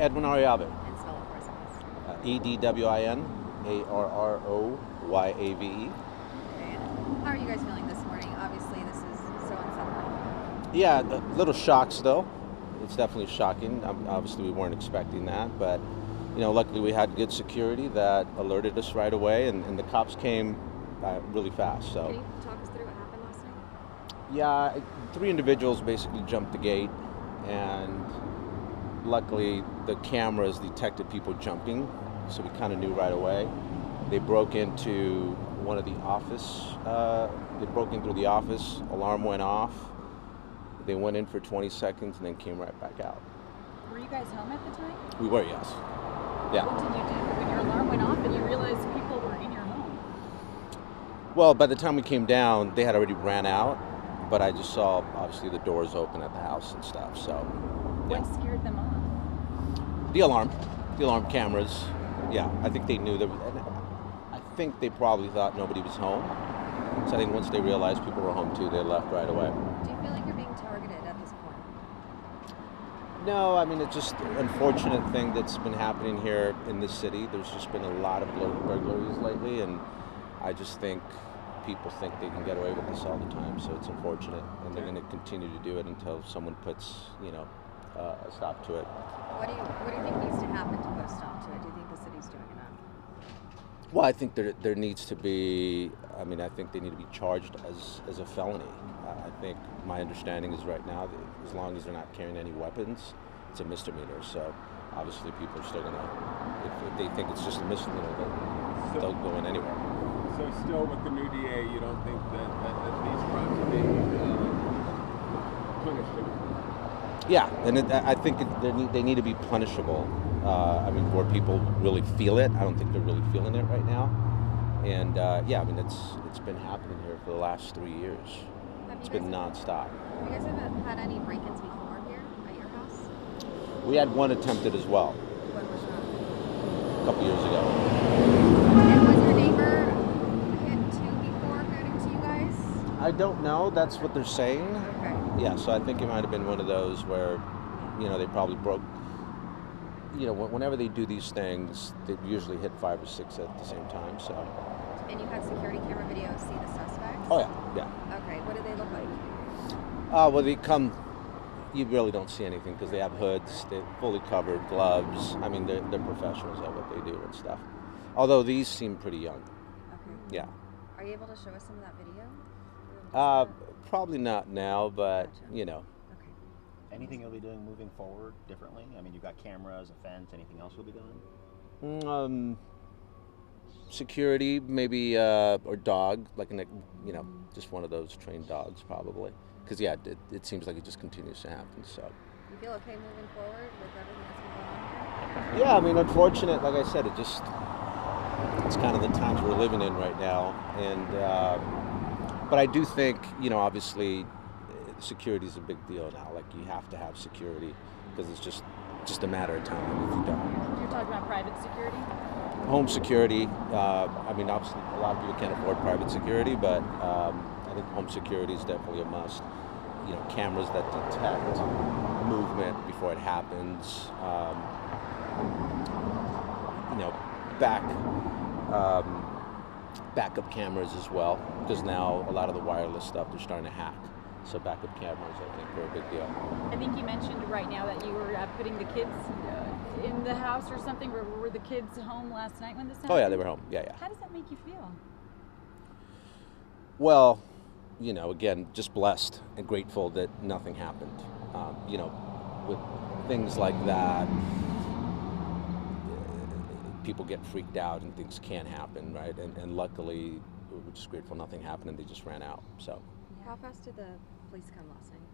Edwin Arroyave. And spell it for us, EDWIN ARROYAVE. Okay. And how are you guys feeling this morning? Obviously, this is so unsettling. Yeah, a little shock still. It's definitely shocking. Obviously, we weren't expecting that, but luckily we had good security that alerted us right away, and the cops came really fast. So. Can you talk us through what happened last night? Yeah, 3 individuals basically jumped the gate, and luckily the cameras detected people jumping, so we kind of knew right away. They broke into one of the office. They broke in through the office. Alarm went off. They went in for 20 seconds and then came right back out. Were you guys home at the time? We were, yes. Yeah. What did you do when your alarm went off and you realized people were in your home? Well, by the time we came down, they had already ran out, but I just saw, obviously, the doors open at the house and stuff, so. What scared them off? The alarm cameras. Yeah, I think they knew I think they probably thought nobody was home. So I think once they realized people were home too, they left right away. Do you feel like you're being targeted at this point? No, I mean, it's just an unfortunate thing that's been happening here in this city. There's just been a lot of burglaries lately, and I just think people think they can get away with this all the time, so it's unfortunate, and they're going to continue to do it until someone puts, a stop to it. What do you think needs to happen to put a stop to it? Do you think the city's doing enough? Well, I think there needs to be. I think they need to be charged as a felony. I think my understanding is right now that as long as they're not carrying any weapons, it's a misdemeanor. So obviously people are still gonna, if they think it's just a misdemeanor, they'll go in anywhere. So still with the new DA, you don't think that these crimes are being punished? Yeah, and I think they need to be punishable. Where people really feel it. I don't think they're really feeling it right now. And it's been happening here for the last 3 years. It's been nonstop. Have you guys ever had any break-ins before here at your house? We had one attempted as well. When was that? A couple years ago. And was your neighbor hit too before getting to you guys? I don't know. That's what they're saying. Okay. Yeah, so I think it might have been one of those where, they probably broke. Whenever they do these things, they usually hit 5 or 6 at the same time. So. And you had security camera video see the suspects? Oh yeah. Okay. What do they look like? Well, they come. You really don't see anything because they have hoods. They're fully covered, gloves. They're professionals at what they do and stuff. Although these seem pretty young. Okay. Yeah. Are you able to show us some of that video? Probably not now, but Gotcha. Okay. Anything you'll be doing moving forward differently? You've got cameras, a fence, anything else you'll be doing? Security, maybe, or dog, just one of those trained dogs, probably. Because it seems like it just continues to happen. So. You feel okay moving forward with everything that's been going on here? Yeah, unfortunate. Like I said, it's kind of the times we're living in right now, and but I do think, obviously, security is a big deal now. Like, you have to have security because it's just a matter of time if you don't. You're talking about private security? Home security. Obviously, a lot of people can't afford private security, but I think home security is definitely a must. Cameras that detect movement before it happens. Backup cameras as well, because now a lot of the wireless stuff they're starting to hack. So backup cameras, I think, are a big deal. I think you mentioned right now that you were putting the kids in the house or something. Were the kids home last night when this happened? Oh yeah, they were home. Yeah. How does that make you feel? Well, again, just blessed and grateful that nothing happened. With things like that, people get freaked out and things can happen, right? And luckily, we're just grateful nothing happened and they just ran out. So. How fast did the police come last night?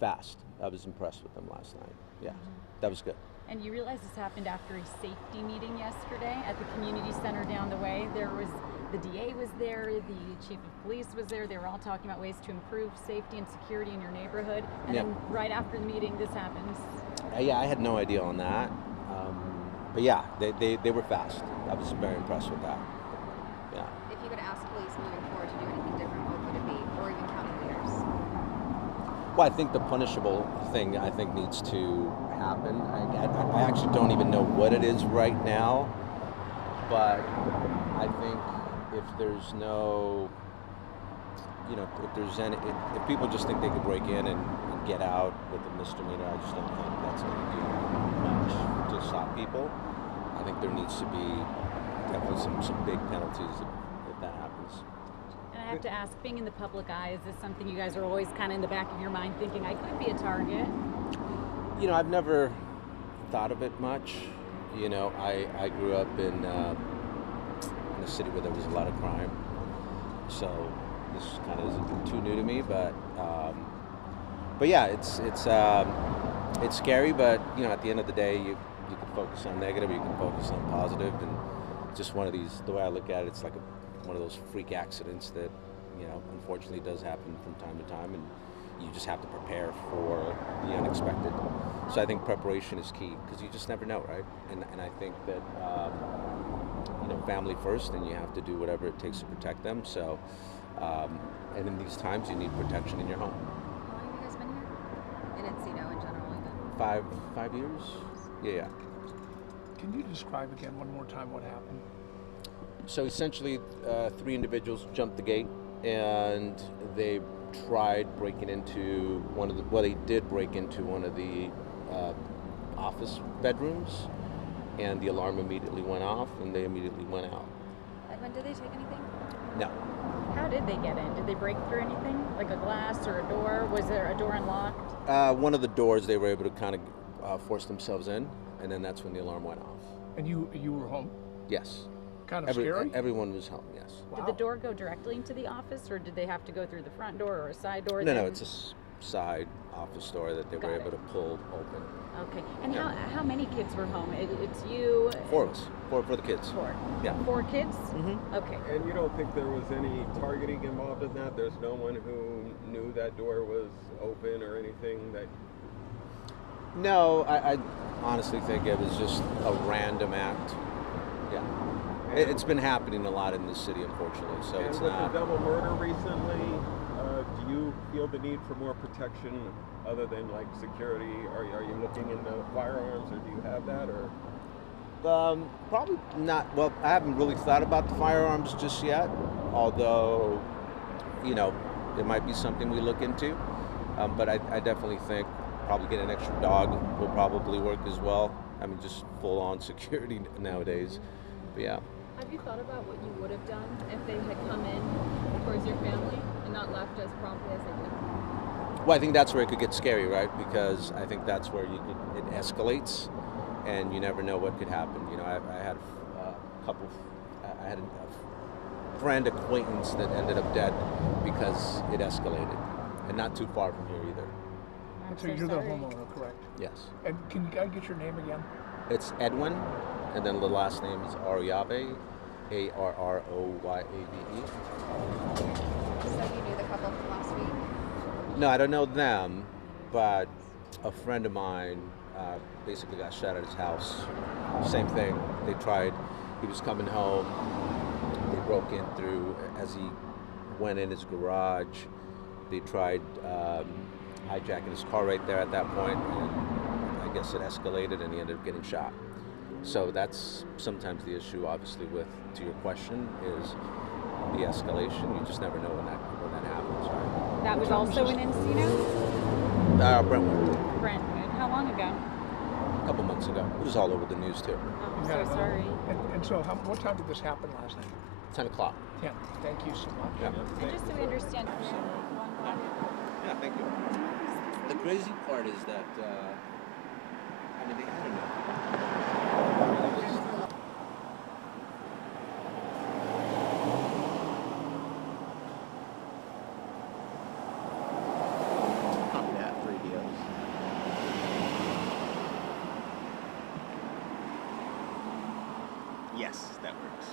Fast. I was impressed with them last night. Yeah, that was good. And you realize this happened after a safety meeting yesterday at the community center down the way. The DA was there, the chief of police was there. They were all talking about ways to improve safety and security in your neighborhood. And then right after the meeting, this happens. Yeah, I had no idea on that. But yeah, they were fast. I was very impressed with that. Yeah. If you could ask police moving forward to do anything different, what would it be? Or even county leaders? Well, I think the punishable thing, needs to happen. actually don't even know what it is right now, but I think if there's no, if there's any, if people just think they could break in and get out with a misdemeanor, I just don't think that's going to do much to stop people. I think there needs to be definitely some big penalties if that happens. And I have to ask, being in the public eye, is this something you guys are always kind of in the back of your mind thinking, I could be a target? I've never thought of it much. I grew up in a city where there was a lot of crime, so this kind of isn't too new to me. But yeah, it's scary. But at the end of the day, you can focus on negative, you can focus on positive, and just one of these. The way I look at it, it's like one of those freak accidents that unfortunately does happen from time to time, and you just have to prepare for the unexpected. So I think preparation is key, because you just never know, right? And I think that family first, and you have to do whatever it takes to protect them. So and in these times, you need protection in your home. How long have you guys been here? In Encino in general, even? 5 years? Yeah. Can you describe again one more time what happened? So essentially, 3 individuals jumped the gate, and they tried breaking into they did break into one of the office bedrooms, and the alarm immediately went off, and they immediately went out. Edwin, did they take anything? No. How did they get in? Did they break through anything? Like a glass or a door? Was there a door unlocked? One of the doors, they were able to kind of force themselves in, and then that's when the alarm went off. And you were home? Yes. Kind of scary? Everyone was home, yes. Wow. Did the door go directly into the office, or did they have to go through the front door or a side door? No, it's a side office door that they were able to pull open. Okay. And how many kids were home? It's you? 4 of us. 4 for the kids. 4. Yeah. 4 kids? Mm-hmm. Okay. And you don't think there was any targeting involved in that? There's no one who knew that door was open or anything that... No, I honestly think it was just a random act. Yeah. It's been happening a lot in this city, unfortunately, so it's with not... the double murder recently, do you feel the need for more protection other than like security? Are you looking into firearms, or do you have that, or? Probably not. Well, I haven't really thought about the firearms just yet, although, it might be something we look into. But I definitely think probably get an extra dog will probably work as well. I mean, just full-on security nowadays. But yeah. Have you thought about what you would have done if they had come in towards your family and not left as promptly as they did? Well, I think that's where it could get scary, right? Because I think that's where it escalates, and you never know what could happen. I had I had a friend acquaintance that ended up dead because it escalated, and not too far from here either. I'm So so you're sorry. the homeowner, correct? Yes. And can I get your name again? It's Edwin, and then the last name is Arroyave, Arroyave. So you knew the couple from last week? No, I don't know them, but a friend of mine basically got shot at his house. Same thing. He was coming home. They broke in through, as he went in his garage, they tried hijacking his car right there at that point, and I guess it escalated and he ended up getting shot. So that's sometimes the issue, obviously, to your question, is the escalation. You just never know when that happens, right? That was also in Encino? Brentwood, Brentwood. How long ago? a couple months ago. It was all over the news too. Oh, I'm You so had another sorry. one? And so what time did this happen last night? 10 o'clock. 10. Thank you so much. Yeah. And just so we understand, Yeah, thank you. The crazy part is that, I mean, they had enough. Copy that, 3 DOs. Yes, that works.